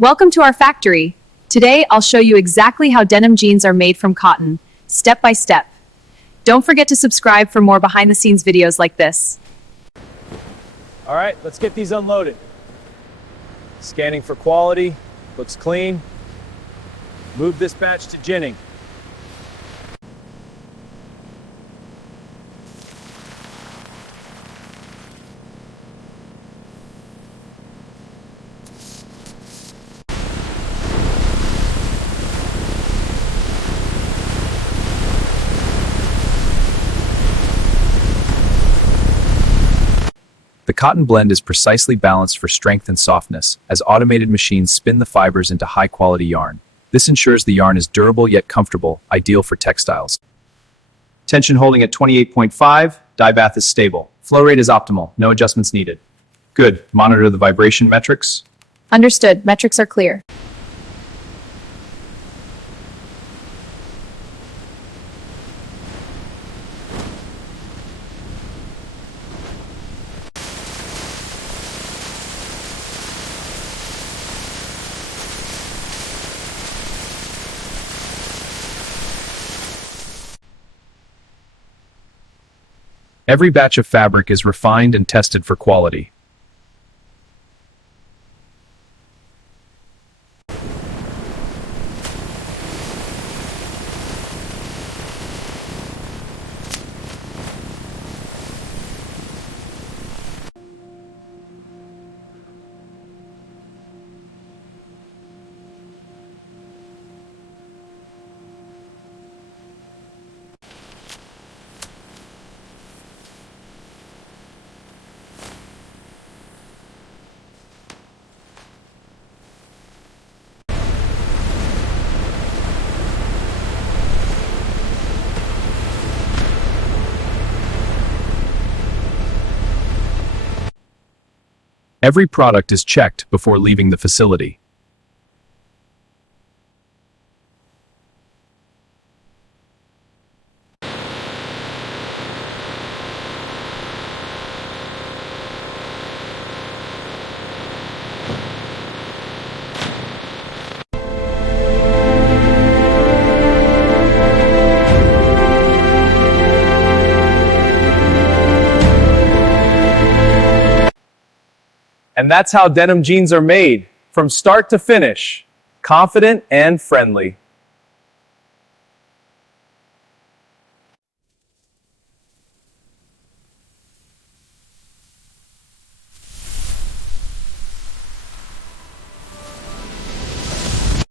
Welcome to our factory. Today, I'll show you exactly how denim jeans are made from cotton, step by step. Don't forget to subscribe for more behind-the-scenes videos like this. All right, let's get these unloaded. Scanning for quality, looks clean. Move this batch to ginning. The cotton blend is precisely balanced for strength and softness, as automated machines spin the fibers into high-quality yarn. This ensures the yarn is durable yet comfortable, ideal for textiles. Tension holding at 28.5, dye bath is stable. Flow rate is optimal, no adjustments needed. Good. Monitor the vibration metrics. Understood. Metrics are clear. Every batch of fabric is refined and tested for quality. Every product is checked before leaving the facility. And that's how denim jeans are made, from start to finish, confident and friendly.